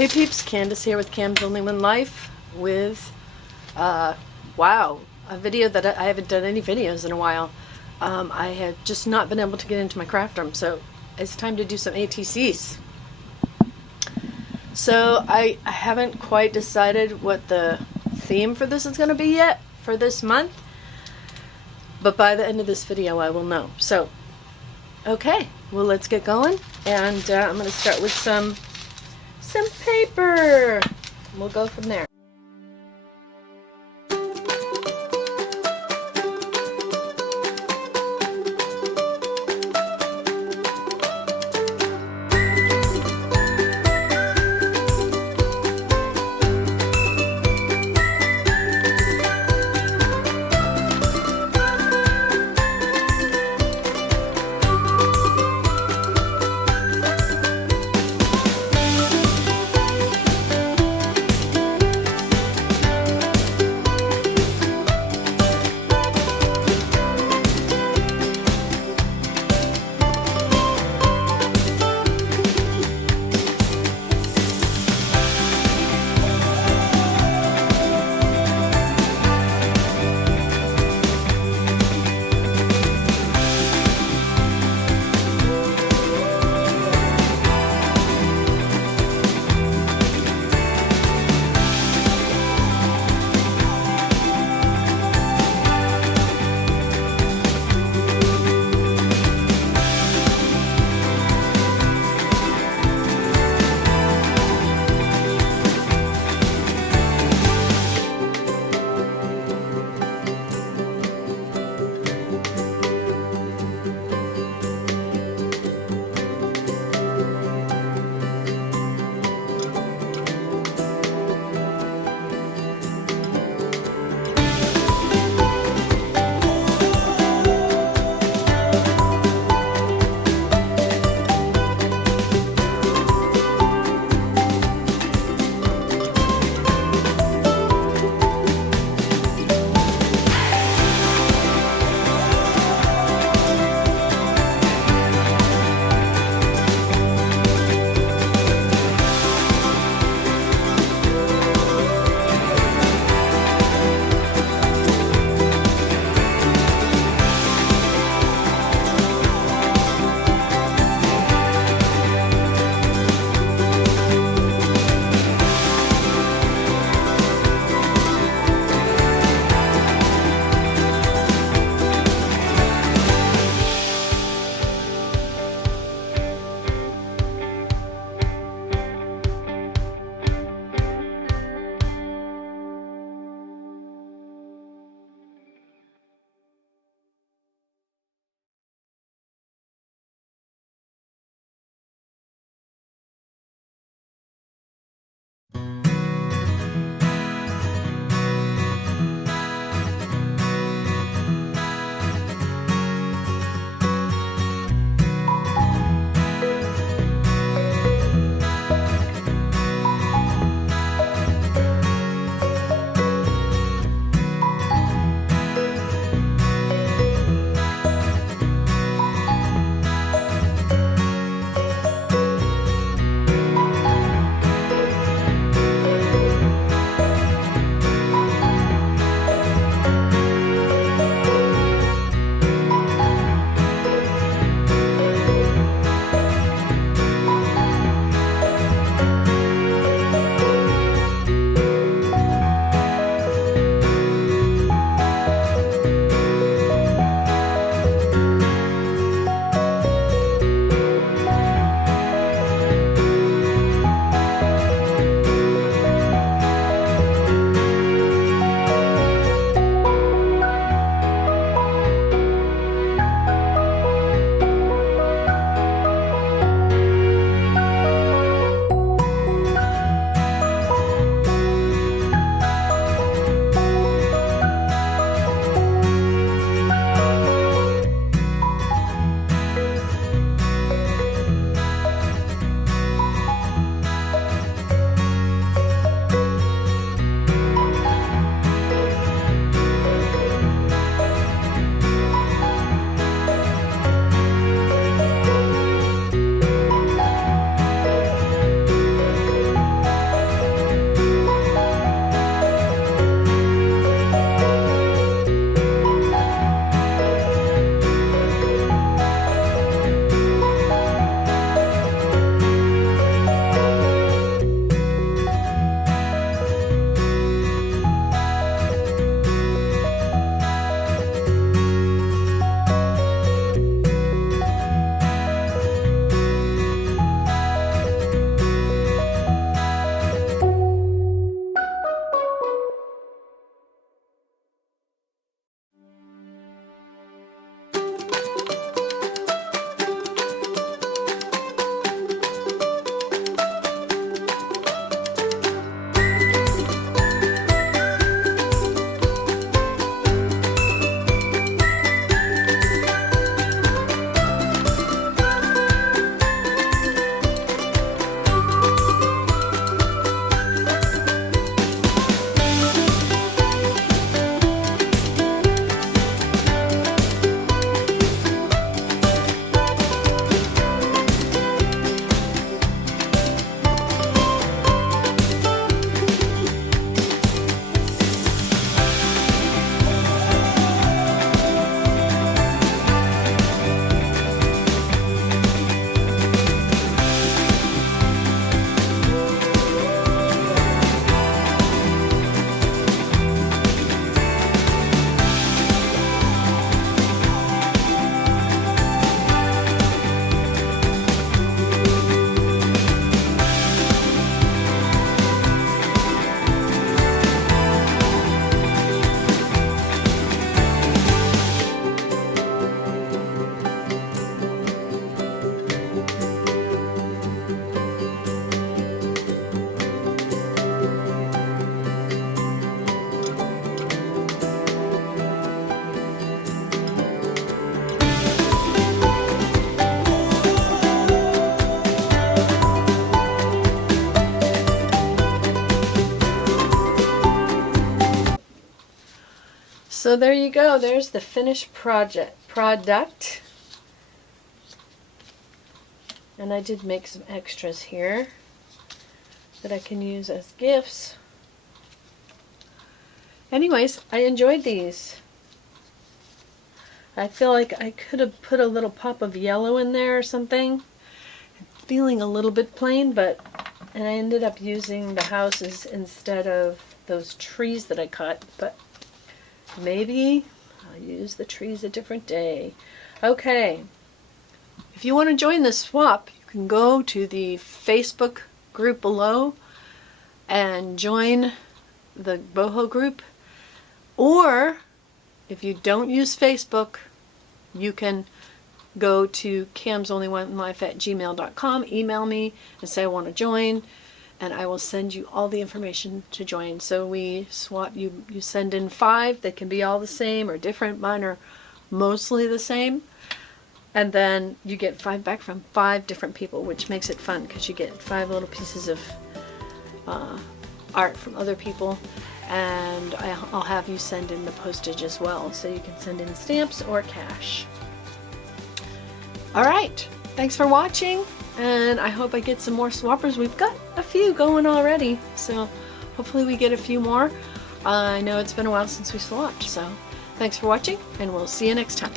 Hey peeps, Candace here with Cam's Only One Life with, wow, a video that I haven't done any videos in a while. I have just not been able to get into my craft room, so it's time to do some ATCs. So I haven't quite decided what the theme for this is going to be yet for this month, but by the end of this video I will know. So, okay, well let's get going, and I'm going to start with some paper. We'll go from there. So there you go. There's the finished product. And I did make some extras here that I can use as gifts. Anyways, I enjoyed these. I feel like I could have put a little pop of yellow in there or something. I'm feeling a little bit plain, and I ended up using the houses instead of those trees that I cut, but maybe I'll use the trees a different day. Okay. If you want to join the swap, you can go to the Facebook group below and join the boho group. Or if you don't use Facebook, you can go to camsonlyonelife@gmail.com, email me and say I want to join, and I will send you all the information to join. So we swap, you send in 5, they can be all the same or different. Mine are mostly the same. And then you get 5 back from 5 different people, which makes it fun because you get 5 little pieces of art from other people. And I'll have you send in the postage as well, so you can send in stamps or cash. Alright, thanks for watching, and I hope I get some more swappers. We've got a few going already, so hopefully we get a few more. I know it's been a while since we swapped, so thanks for watching, and we'll see you next time.